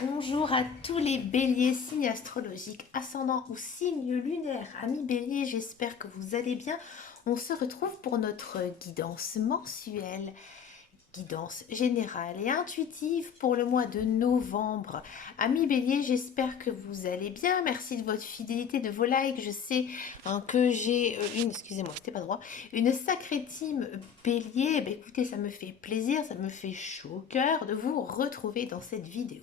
Bonjour à tous les béliers, signes astrologiques, ascendant ou signe lunaire. Amis béliers, j'espère que vous allez bien. On se retrouve pour notre guidance mensuelle, guidance générale et intuitive pour le mois de novembre. Amis béliers, j'espère que vous allez bien. Merci de votre fidélité, de vos likes. Je sais que j'ai excusez-moi, c'était pas droit, une sacrée team bélier. Écoutez, ça me fait plaisir, ça me fait chaud au cœur de vous retrouver dans cette vidéo.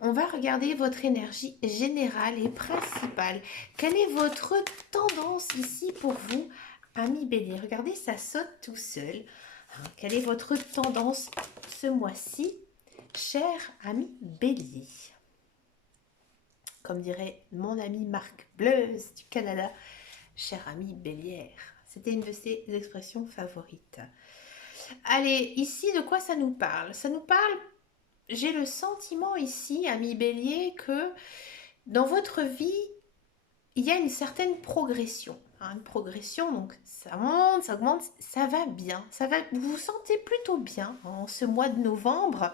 On va regarder votre énergie générale et principale. Quelle est votre tendance ici pour vous, ami bélier? Regardez, ça saute tout seul. Quelle est votre tendance ce mois-ci, cher ami bélier? Comme dirait mon ami Marc Bleuse du Canada, cher ami bélière. C'était une de ses expressions favorites. Allez, ici, de quoi ça nous parle? Ça nous parle, j'ai le sentiment ici, ami bélier, que dans votre vie, il y a une certaine progression. Une progression, donc ça monte, ça augmente, ça va bien. Vous vous sentez plutôt bien en ce mois de novembre.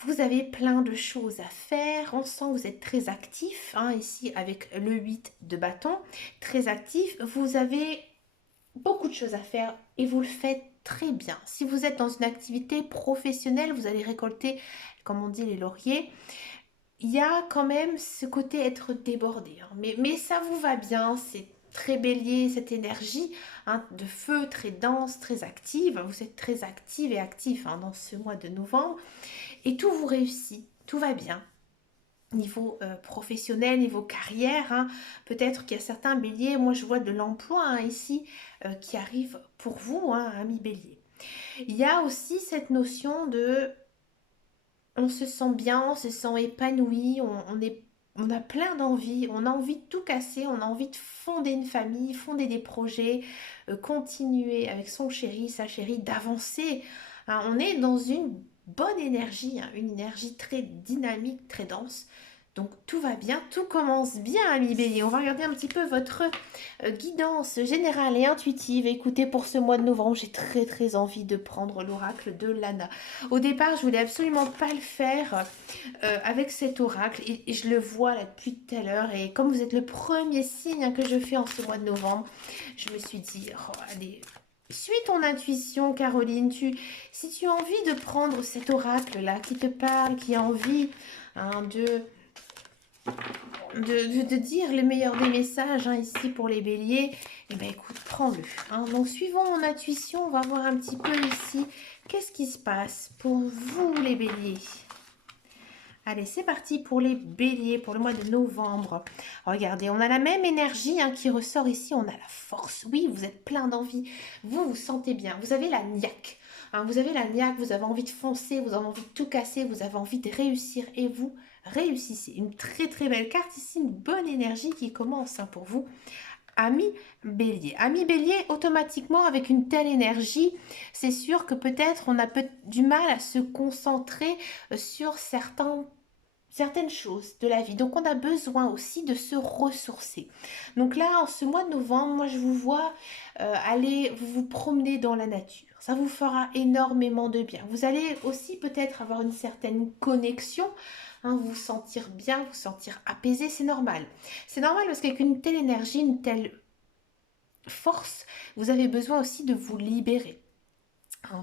Vous avez plein de choses à faire. On sent que vous êtes très actif, ici avec le 8 de bâton. Très actif. Vous avez beaucoup de choses à faire et vous le faites très bien. Si vous êtes dans une activité professionnelle, vous allez récolter, comme on dit, les lauriers. Il y a quand même ce côté être débordé, mais ça vous va bien, c'est très bélier cette énergie de feu, très dense, très active. Vous êtes très active et actif dans ce mois de novembre et tout vous réussit, tout va bien. Niveau professionnel, niveau carrière, peut-être qu'il y a certains béliers, moi je vois de l'emploi ici qui arrive pour vous, amis bélier. Il y a aussi cette notion de on se sent bien, on se sent épanoui, on a plein d'envie, on a envie de tout casser, on a envie de fonder une famille, fonder des projets, continuer avec son chéri, sa chérie, d'avancer. On est dans une bonne énergie, une énergie très dynamique, très dense. Donc tout va bien, tout commence bien, ami bélier. On va regarder un petit peu votre guidance générale et intuitive. Écoutez, pour ce mois de novembre, j'ai très envie de prendre l'oracle de Lana. Au départ, je voulais absolument pas le faire avec cet oracle et je le vois là depuis tout à l'heure. Et comme vous êtes le premier signe que je fais en ce mois de novembre, je me suis dit, oh, allez, suis ton intuition, Caroline. Si tu as envie de prendre cet oracle-là qui te parle, qui a envie de dire le meilleur des messages ici pour les béliers, eh bien écoute, prends-le. Donc suivons mon intuition, on va voir un petit peu ici qu'est-ce qui se passe pour vous les béliers. Allez, c'est parti pour les béliers, pour le mois de novembre. Regardez, on a la même énergie qui ressort ici, on a la force. Oui, vous êtes plein d'envie, vous vous sentez bien, vous avez la niaque. Vous avez la niaque, vous avez envie de foncer, vous avez envie de tout casser, vous avez envie de réussir et vous réussissez. Une très belle carte ici, une bonne énergie qui commence pour vous. Ami bélier. Ami bélier, automatiquement, avec une telle énergie, c'est sûr que peut-être on a du mal à se concentrer sur certaines choses de la vie. Donc on a besoin aussi de se ressourcer. Donc là, en ce mois de novembre, moi je vous vois aller vous promener dans la nature. Ça vous fera énormément de bien. Vous allez aussi peut-être avoir une certaine connexion, vous sentir bien, vous sentir apaisé, c'est normal. C'est normal parce qu'avec une telle énergie, une telle force, vous avez besoin aussi de vous libérer.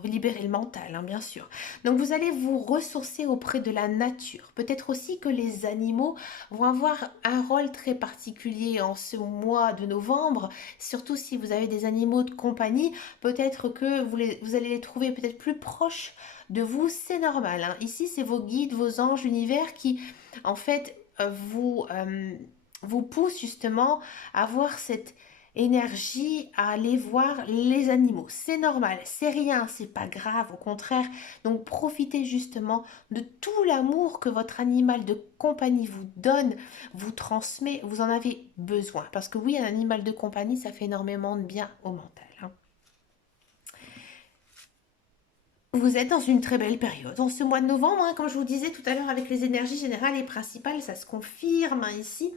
Libérer le mental, bien sûr. Donc vous allez vous ressourcer auprès de la nature. Peut-être aussi que les animaux vont avoir un rôle très particulier en ce mois de novembre, surtout si vous avez des animaux de compagnie. Peut-être que vous allez les trouver peut-être plus proches de vous, c'est normal. Ici, c'est vos guides, vos anges, l'univers qui, en fait, vous poussent justement à avoir cette énergie à aller voir les animaux. C'est normal, c'est rien, c'est pas grave, au contraire. Donc profitez justement de tout l'amour que votre animal de compagnie vous donne, vous transmet, vous en avez besoin. Parce que oui, un animal de compagnie, ça fait énormément de bien au mental. Vous êtes dans une très belle période. En ce mois de novembre, comme je vous disais tout à l'heure avec les énergies générales et principales, ça se confirme ici.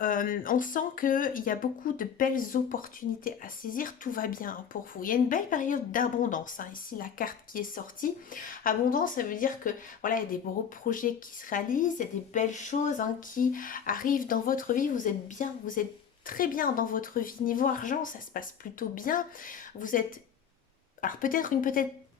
On sent qu'il y a beaucoup de belles opportunités à saisir, tout va bien pour vous. Il y a une belle période d'abondance, hein. Ici, la carte qui est sortie. Abondance, ça veut dire que voilà, il y a des gros projets qui se réalisent, il y a des belles choses, hein, qui arrivent dans votre vie. Vous êtes bien, vous êtes très bien dans votre vie. Niveau argent, ça se passe plutôt bien. Vous êtes... Alors peut-être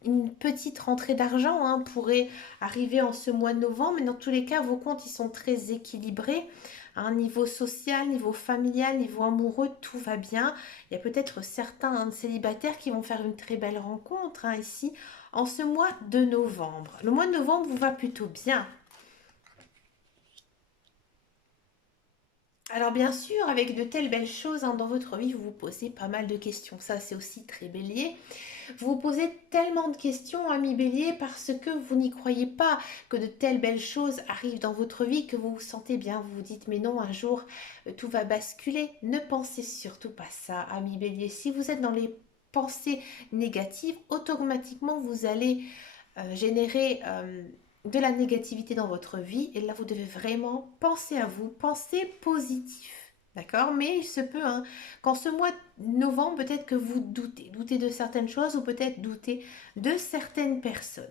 une petite rentrée d'argent, hein, pourrait arriver en ce mois de novembre, mais dans tous les cas, vos comptes, ils sont très équilibrés. Un niveau social, niveau familial, niveau amoureux, tout va bien. Il y a peut-être certains, hein, célibataires qui vont faire une très belle rencontre, hein, ici en ce mois de novembre. Le mois de novembre vous va plutôt bien. Alors bien sûr, avec de telles belles choses, hein, dans votre vie, vous vous posez pas mal de questions. Ça, c'est aussi très bélier. Vous vous posez tellement de questions, ami bélier, parce que vous n'y croyez pas que de telles belles choses arrivent dans votre vie, que vous vous sentez bien. Vous vous dites, mais non, un jour, tout va basculer. Ne pensez surtout pas ça, ami bélier. Si vous êtes dans les pensées négatives, automatiquement, vous allez générer de la négativité dans votre vie. Et là, vous devez vraiment penser à vous, penser positif. D'accord? Mais il se peut, hein, qu'en ce mois de novembre, peut-être que vous doutez de certaines choses ou peut-être doutez de certaines personnes.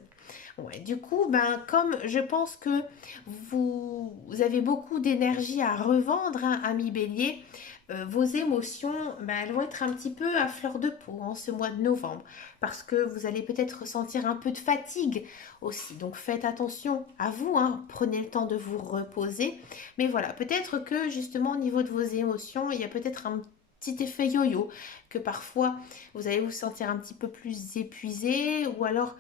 Ouais, du coup, ben, comme je pense que vous avez beaucoup d'énergie à revendre, hein, ami bélier, vos émotions, ben, elles vont être un petit peu à fleur de peau en ce mois de novembre parce que vous allez peut-être ressentir un peu de fatigue aussi. Donc faites attention à vous, hein, prenez le temps de vous reposer. Mais voilà, peut-être que justement au niveau de vos émotions, il y a peut-être un petit effet yo-yo, que parfois vous allez vous sentir un petit peu plus épuisé ou alors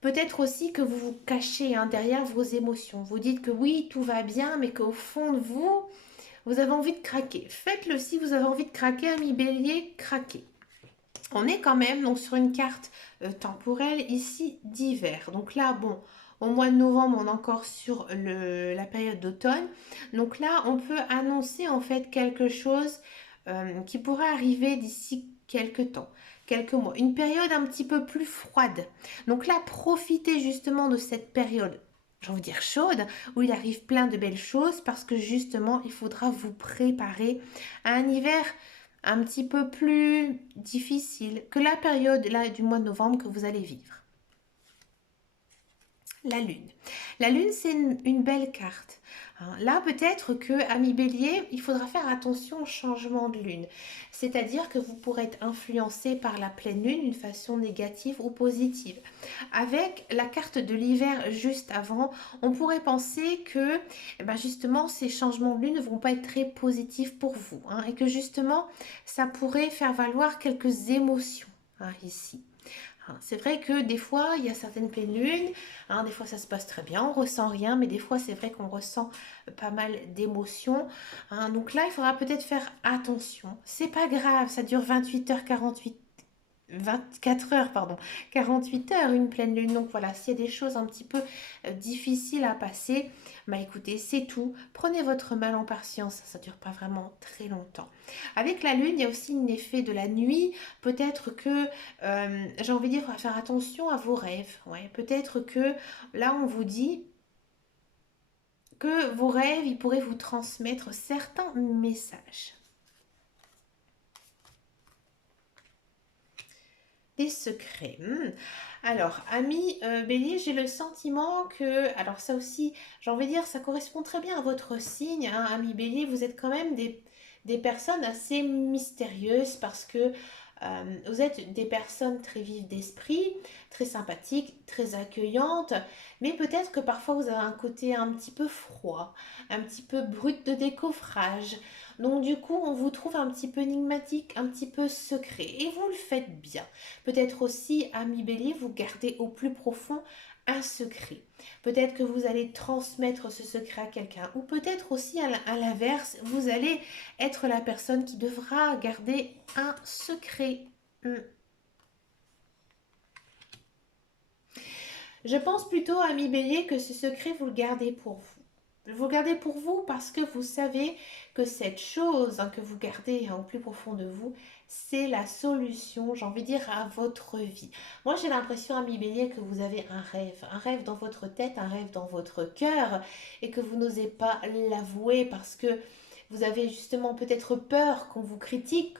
peut-être aussi que vous vous cachez, hein, derrière vos émotions. Vous dites que oui, tout va bien, mais qu'au fond de vous, vous avez envie de craquer. Faites-le si vous avez envie de craquer, ami bélier, craquez. On est quand même donc sur une carte temporelle ici d'hiver. Donc là, bon, au mois de novembre, on est encore sur la période d'automne. Donc là, on peut annoncer en fait quelque chose qui pourrait arriver d'ici quelques temps, quelques mois. Une période un petit peu plus froide. Donc là, profitez justement de cette période, j'ai envie de dire chaude, où il arrive plein de belles choses parce que justement, il faudra vous préparer à un hiver un petit peu plus difficile que la période là du mois de novembre que vous allez vivre. La lune. La lune, c'est une belle carte. Hein. Là, peut-être que, ami bélier, il faudra faire attention au changement de lune. C'est-à-dire que vous pourrez être influencé par la pleine lune d'une façon négative ou positive. Avec la carte de l'hiver juste avant, on pourrait penser que justement ces changements de lune ne vont pas être très positifs pour vous. Hein, et que justement, ça pourrait faire valoir quelques émotions, hein, ici. C'est vrai que des fois, il y a certaines pleines lunes, hein, des fois ça se passe très bien, on ressent rien, mais des fois c'est vrai qu'on ressent pas mal d'émotions. Hein. Donc là, il faudra peut-être faire attention. C'est pas grave, ça dure 28 heures, 24 heures, pardon, 48 heures, une pleine lune. Donc voilà, s'il y a des choses un petit peu difficiles à passer, bah écoutez, c'est tout. Prenez votre mal en patience, ça ne dure pas vraiment très longtemps. Avec la lune, il y a aussi un effet de la nuit. Peut-être que, j'ai envie de dire, faire attention à vos rêves. Ouais, peut-être que là, on vous dit que vos rêves, ils pourraient vous transmettre certains messages. Des secrets. Alors, ami bélier, j'ai le sentiment que, alors ça aussi, j'ai envie de dire, ça correspond très bien à votre signe, hein, ami bélier, vous êtes quand même des personnes assez mystérieuses parce que vous êtes des personnes très vives d'esprit, très sympathiques, très accueillantes, mais peut-être que parfois vous avez un côté un petit peu froid, un petit peu brut de décoffrage. Donc du coup, on vous trouve un petit peu énigmatique, un petit peu secret, et vous le faites bien. Peut-être aussi, ami bélier, vous gardez au plus profond un secret. Peut-être que vous allez transmettre ce secret à quelqu'un, ou peut-être aussi à l'inverse, vous allez être la personne qui devra garder un secret. Je pense plutôt, ami bélier, que ce secret, vous le gardez pour vous. Vous le gardez pour vous parce que vous savez que cette chose, hein, que vous gardez, hein, au plus profond de vous, c'est la solution, j'ai envie de dire, à votre vie. Moi, j'ai l'impression, ami bélier, que vous avez un rêve dans votre tête, un rêve dans votre cœur, et que vous n'osez pas l'avouer parce que Vous avez justement peut-être peur qu'on vous critique,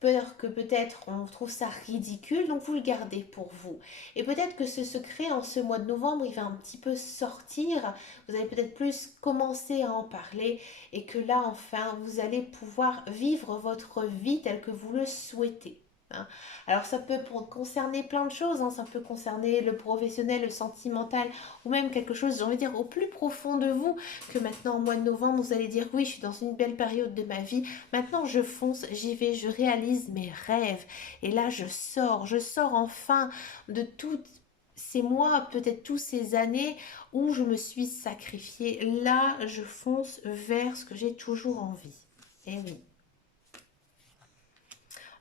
peur que peut-être on trouve ça ridicule, donc vous le gardez pour vous. Et peut-être que ce secret en ce mois de novembre, il va un petit peu sortir, vous allez peut-être plus commencer à en parler et que là, enfin, vous allez pouvoir vivre votre vie telle que vous le souhaitez. Hein. Alors ça peut concerner plein de choses, hein. Ça peut concerner le professionnel, le sentimental, ou même quelque chose, j'ai envie de dire, au plus profond de vous, que maintenant au mois de novembre, vous allez dire oui, je suis dans une belle période de ma vie, maintenant je fonce, j'y vais, je réalise mes rêves, et là je sors enfin de toutes ces mois, peut-être tous ces années où je me suis sacrifiée. Là, je fonce vers ce que j'ai toujours envie. Et oui.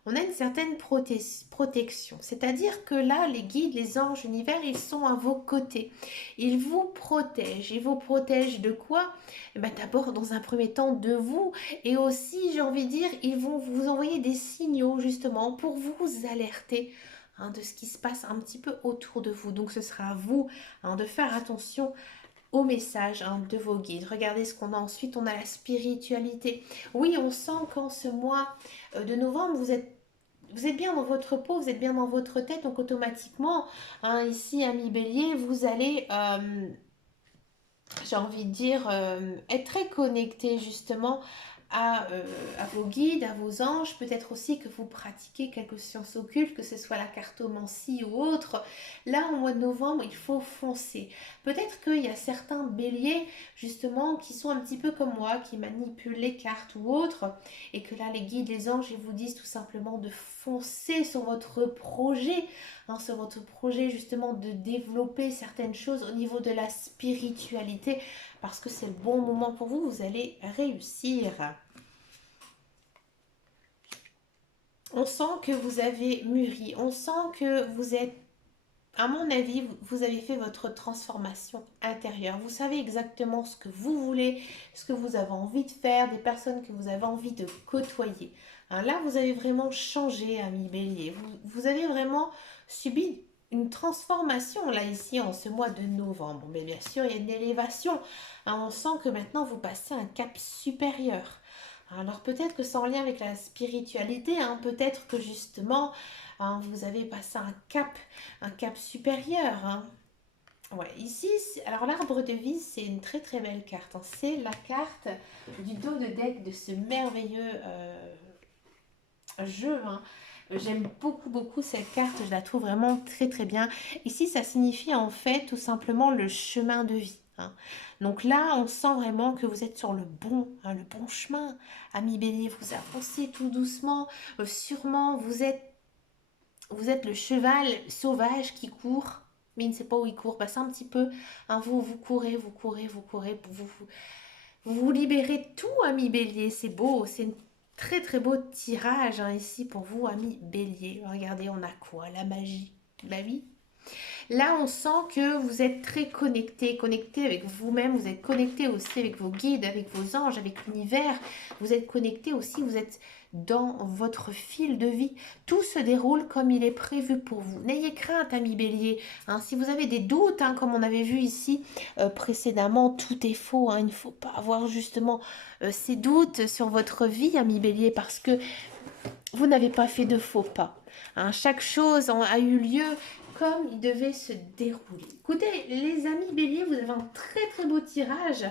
On a une certaine protection. C'est-à-dire que là, les guides, les anges, l'univers, ils sont à vos côtés. Ils vous protègent. Ils vous protègent de quoi? Eh ben, d'abord, dans un premier temps, de vous. Et aussi, j'ai envie de dire, ils vont vous envoyer des signaux, justement, pour vous alerter, hein, de ce qui se passe un petit peu autour de vous. Donc, ce sera à vous, hein, de faire attention aux messages, hein, de vos guides. Regardez ce qu'on a ensuite. On a la spiritualité. Oui, on sent qu'en ce mois de novembre, vous êtes bien dans votre peau, vous êtes bien dans votre tête, donc automatiquement, hein, ici, ami Bélier, vous allez, j'ai envie de dire, être très connecté justement à vos guides, à vos anges. Peut-être aussi que vous pratiquez quelques sciences occultes, que ce soit la cartomancie ou autre. Là, au mois de novembre, il faut foncer. Peut-être qu'il y a certains béliers, justement, qui sont un petit peu comme moi, qui manipulent les cartes ou autres, et que là, les guides, les anges, ils vous disent tout simplement de foncer sur votre projet, hein, sur votre projet justement de développer certaines choses au niveau de la spiritualité, parce que c'est le bon moment pour vous, vous allez réussir. On sent que vous avez mûri, on sent que vous êtes, à mon avis, vous avez fait votre transformation intérieure. Vous savez exactement ce que vous voulez, ce que vous avez envie de faire, des personnes que vous avez envie de côtoyer. Hein, là, vous avez vraiment changé, ami Bélier. Vous avez vraiment subi une transformation, là, ici, en ce mois de novembre. Mais bien sûr, il y a une élévation. Hein, on sent que maintenant, vous passez un cap supérieur. Alors peut-être que c'est en lien avec la spiritualité, hein, peut-être que justement, hein, vous avez passé un cap supérieur. Hein. Ouais, ici, alors l'arbre de vie, c'est une très très belle carte. Hein. C'est la carte du dos de deck de ce merveilleux jeu. Hein. J'aime beaucoup beaucoup cette carte, je la trouve vraiment très très bien. Ici, ça signifie en fait tout simplement le chemin de vie. Hein. Donc là, on sent vraiment que vous êtes sur hein, le bon chemin. Ami Bélier, vous avancez tout doucement, sûrement, vous êtes le cheval sauvage qui court, mais il ne sait pas où il court. Bah, c'est un petit peu, hein, vous courez, vous courez, vous courez, vous libérez de tout, ami Bélier. C'est beau, c'est un très très beau tirage, hein, ici pour vous, ami Bélier. Regardez, on a quoi? La magie. Bah oui, là, on sent que vous êtes très connecté, connecté avec vous-même, vous êtes connecté aussi avec vos guides, avec vos anges, avec l'univers. Vous êtes connecté aussi, vous êtes dans votre fil de vie. Tout se déroule comme il est prévu pour vous. N'ayez crainte, ami Bélier. Hein, si vous avez des doutes, hein, comme on avait vu ici précédemment, tout est faux. Hein, il ne faut pas avoir justement ces doutes sur votre vie, ami Bélier, parce que vous n'avez pas fait de faux pas. Hein, chaque chose a eu lieu comme il devait se dérouler. Écoutez, les amis Bélier, vous avez un très très beau tirage.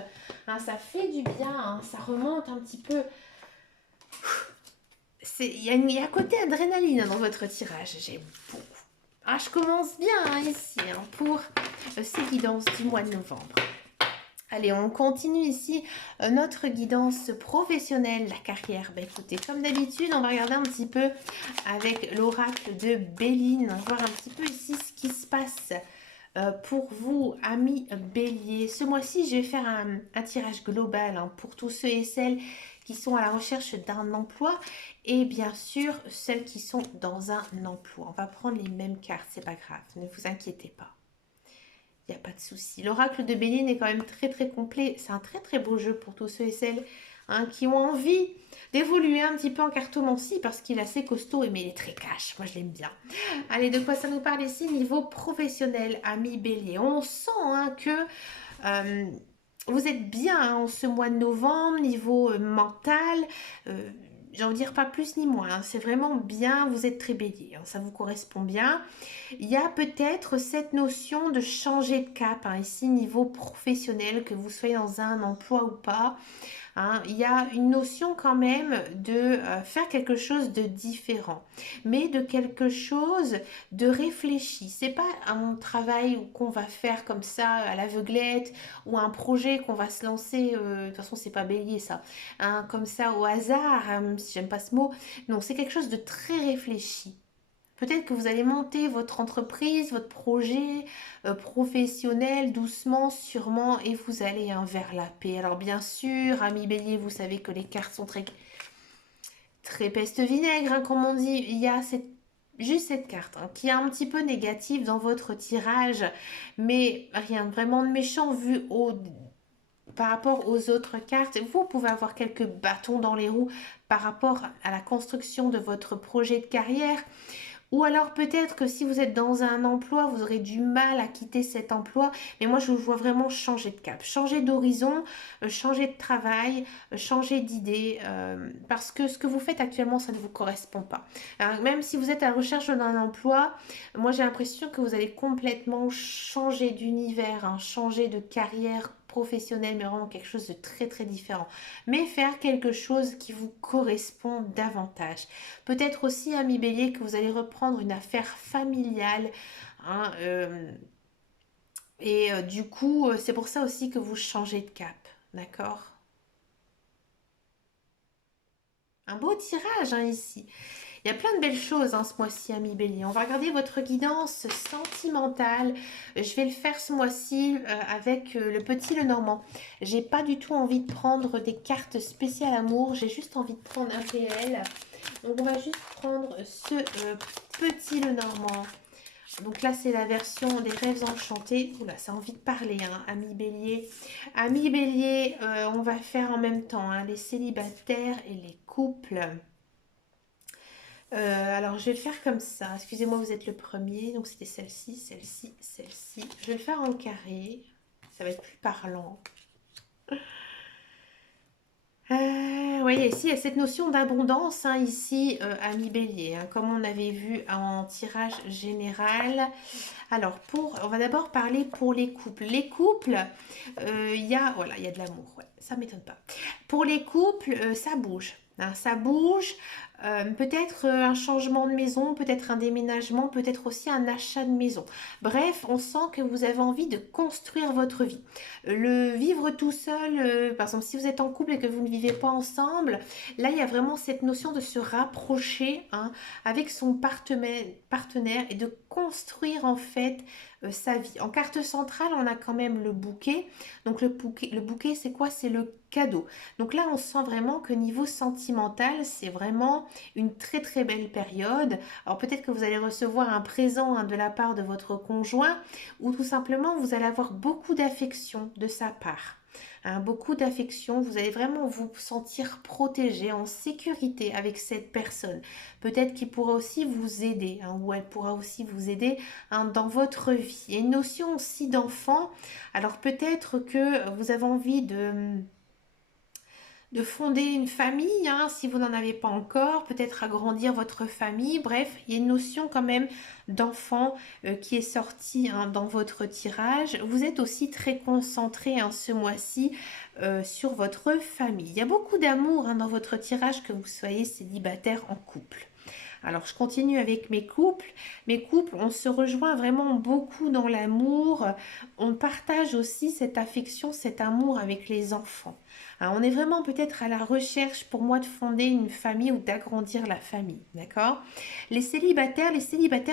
Hein, ça fait du bien, hein, ça remonte un petit peu. Il y a un côté adrénaline dans votre tirage. J'aime beaucoup. Ah, je commence bien hein, ici hein, pour ces guidances du mois de novembre. Allez, on continue ici notre guidance professionnelle, la carrière. Ben, écoutez, comme d'habitude, on va regarder un petit peu avec l'oracle de Béline. On va voir un petit peu ici ce qui se passe pour vous, amis Bélier. Ce mois-ci, je vais faire un tirage global hein, pour tous ceux et celles qui sont à la recherche d'un emploi et bien sûr celles qui sont dans un emploi. On va prendre les mêmes cartes, c'est pas grave, ne vous inquiétez pas. Il n'y a pas de souci. L'oracle de Béline est quand même très très complet. C'est un très très beau jeu pour tous ceux et celles hein, qui ont envie d'évoluer un petit peu en cartomancie parce qu'il est assez costaud mais il est très cash. Moi je l'aime bien. Allez, de quoi ça nous parle ici? Niveau professionnel, ami Bélier. On sent hein, que vous êtes bien hein, en ce mois de novembre, niveau mental. J'ai envie de dire pas plus ni moins, hein. C'est vraiment bien, vous êtes très bélier, hein, ça vous correspond bien. Il y a peut-être cette notion de changer de cap, hein, ici niveau professionnel, que vous soyez dans un emploi ou pas. Hein, il y a une notion quand même de faire quelque chose de différent, mais de quelque chose de réfléchi. C'est pas un travail qu'on va faire comme ça à l'aveuglette ou un projet qu'on va se lancer. De toute façon, c'est pas bélier ça, hein, comme ça au hasard, hein, si j'aime pas ce mot. Non, c'est quelque chose de très réfléchi. Peut-être que vous allez monter votre entreprise, votre projet professionnel doucement, sûrement, et vous allez hein, vers la paix. Alors bien sûr, ami bélier, vous savez que les cartes sont très peste vinaigre, hein, comme on dit. Il y a juste cette carte hein, qui est un petit peu négative dans votre tirage, mais rien de vraiment de méchant par rapport aux autres cartes. Vous pouvez avoir quelques bâtons dans les roues par rapport à la construction de votre projet de carrière. Ou alors peut-être que si vous êtes dans un emploi, vous aurez du mal à quitter cet emploi. Mais moi, je vous vois vraiment changer de cap, changer d'horizon, changer de travail, changer d'idée. Parce que ce que vous faites actuellement, ça ne vous correspond pas. Alors, même si vous êtes à la recherche d'un emploi, moi j'ai l'impression que vous allez complètement changer d'univers, hein, changer de carrière professionnelle, mais vraiment quelque chose de très très différent. Mais faire quelque chose qui vous correspond davantage. Peut-être aussi, ami bélier, que vous allez reprendre une affaire familiale. Hein, du coup, c'est pour ça aussi que vous changez de cap. D'accord? Un beau tirage hein, ici. Il y a plein de belles choses hein, ce mois-ci, ami bélier. On va regarder votre guidance sentimentale. Je vais le faire ce mois-ci avec le petit Lenormand. J'ai pas du tout envie de prendre des cartes spéciales amour. J'ai juste envie de prendre un PL. Donc on va juste prendre ce petit Lenormand. Donc là c'est la version des rêves enchantés. Oula, ça a envie de parler, hein, ami bélier. Ami bélier, on va faire en même temps hein, les célibataires et les couples. Alors je vais le faire comme ça. Excusez-moi, vous êtes le premier. Donc c'était celle-ci, celle-ci, celle-ci. Je vais le faire en carré. Ça va être plus parlant. Oui, ici, il y a cette notion d'abondance, hein, ici, ami bélier, hein, comme on avait vu en tirage général. Alors, on va d'abord parler pour les couples. Les couples, voilà, il y a de l'amour, ouais, ça m'étonne pas. Pour les couples, ça bouge. Hein, ça bouge, peut-être un changement de maison, peut-être un déménagement, peut-être aussi un achat de maison. Bref, on sent que vous avez envie de construire votre vie. Le vivre tout seul, par exemple, si vous êtes en couple et que vous ne vivez pas ensemble, là, il y a vraiment cette notion de se rapprocher hein, avec son partenaire et de construire en fait sa vie. En carte centrale, on a quand même le bouquet. Donc le bouquet c'est quoi? C'est le cadeau. Donc là, on sent vraiment que niveau sentimental, c'est vraiment une très très belle période. Alors peut-être que vous allez recevoir un présent hein, de la part de votre conjoint ou tout simplement vous allez avoir beaucoup d'affection de sa part. Hein, beaucoup d'affection, vous allez vraiment vous sentir protégé, en sécurité avec cette personne. Peut-être qu'il pourra aussi vous aider, hein, ou elle pourra aussi vous aider hein, dans votre vie. Il y a une notion aussi d'enfant. Alors peut-être que vous avez envie de fonder une famille, hein, si vous n'en avez pas encore, peut-être agrandir votre famille. Bref, il y a une notion quand même d'enfant qui est sortie hein, dans votre tirage. Vous êtes aussi très concentré hein, ce mois-ci sur votre famille. Il y a beaucoup d'amour hein, dans votre tirage, que vous soyez célibataire en couple. Alors, je continue avec mes couples. Mes couples, on se rejoint vraiment beaucoup dans l'amour. On partage aussi cette affection, cet amour avec les enfants. Alors, on est vraiment peut-être à la recherche pour moi de fonder une famille ou d'agrandir la famille, d'accord? Les célibataires,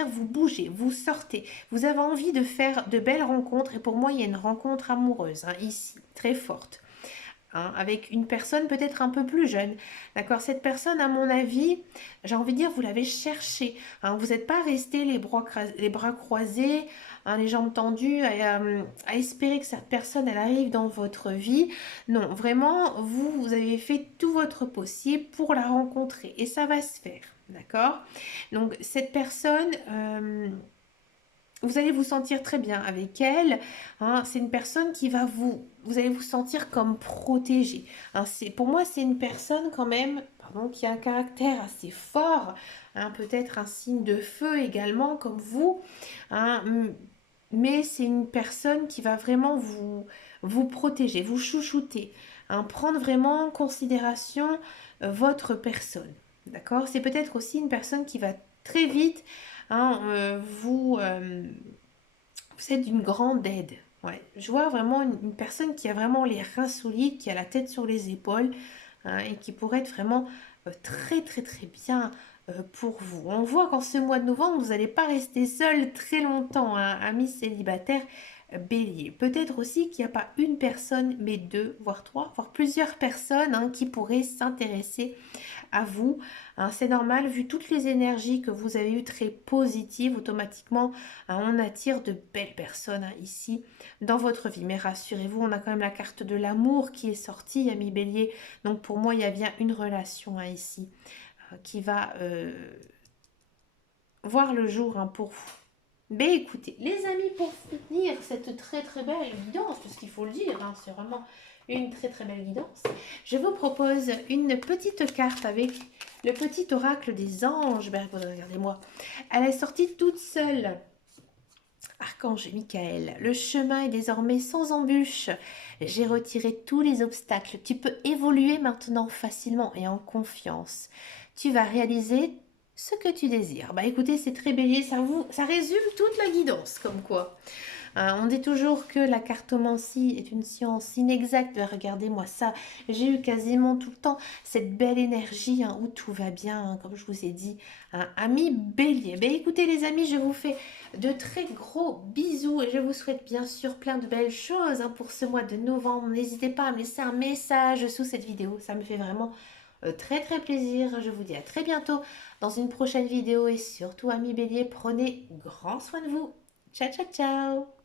vous bougez, vous sortez. Vous avez envie de faire de belles rencontres et pour moi, il y a une rencontre amoureuse hein, ici, très forte. Hein, avec une personne peut-être un peu plus jeune. D'accord? Cette personne, à mon avis, j'ai envie de dire, vous l'avez cherchée. Hein, vous n'êtes pas resté les bras croisés, hein, les jambes tendues, à espérer que cette personne, elle arrive dans votre vie. Non, vraiment, vous avez fait tout votre possible pour la rencontrer. Et ça va se faire. D'accord? Donc, cette personne... Vous allez vous sentir très bien avec elle. Hein. C'est une personne qui va vous allez vous sentir comme protégé. Hein. Pour moi, c'est une personne quand même, pardon, qui a un caractère assez fort. Hein. Peut-être un signe de feu également, comme vous. Hein. Mais c'est une personne qui va vraiment vous protéger, vous chouchouter. Hein. Prendre vraiment en considération votre personne. D'accord? C'est peut-être aussi une personne qui va très vite. Hein, vous êtes d'une grande aide. Ouais. Je vois vraiment une personne qui a vraiment les reins solides, qui a la tête sur les épaules, hein, et qui pourrait être vraiment très très très bien pour vous. On voit qu'en ce mois de novembre, vous n'allez pas rester seul très longtemps, hein, amis célibataires. Bélier. Peut-être aussi qu'il n'y a pas une personne, mais deux, voire trois, voire plusieurs personnes, hein, qui pourraient s'intéresser à vous. Hein. C'est normal, vu toutes les énergies que vous avez eues très positives, automatiquement, hein, on attire de belles personnes, hein, ici dans votre vie. Mais rassurez-vous, on a quand même la carte de l'amour qui est sortie, ami Bélier. Donc pour moi, il y a bien une relation, hein, ici qui va voir le jour, hein, pour vous. Ben écoutez, les amis, pour finir cette très très belle guidance, parce qu'il faut le dire, hein, c'est vraiment une très très belle guidance, je vous propose une petite carte avec le petit oracle des anges. Ben regardez-moi, elle est sortie toute seule. Archange Michael, le chemin est désormais sans embûche. J'ai retiré tous les obstacles. Tu peux évoluer maintenant facilement et en confiance. Tu vas réaliser ce que tu désires. Bah écoutez, c'est très bélier, ça résume toute la guidance, comme quoi. Hein, on dit toujours que la cartomancie est une science inexacte. Ben, regardez-moi ça, j'ai eu quasiment tout le temps cette belle énergie, hein, où tout va bien, hein, comme je vous ai dit. Hein, amis bélier. Ben écoutez les amis, je vous fais de très gros bisous et je vous souhaite bien sûr plein de belles choses, hein, pour ce mois de novembre. N'hésitez pas à me laisser un message sous cette vidéo, ça me fait vraiment très très plaisir. Je vous dis à très bientôt dans une prochaine vidéo et surtout amis bélier, prenez grand soin de vous. Ciao ciao ciao.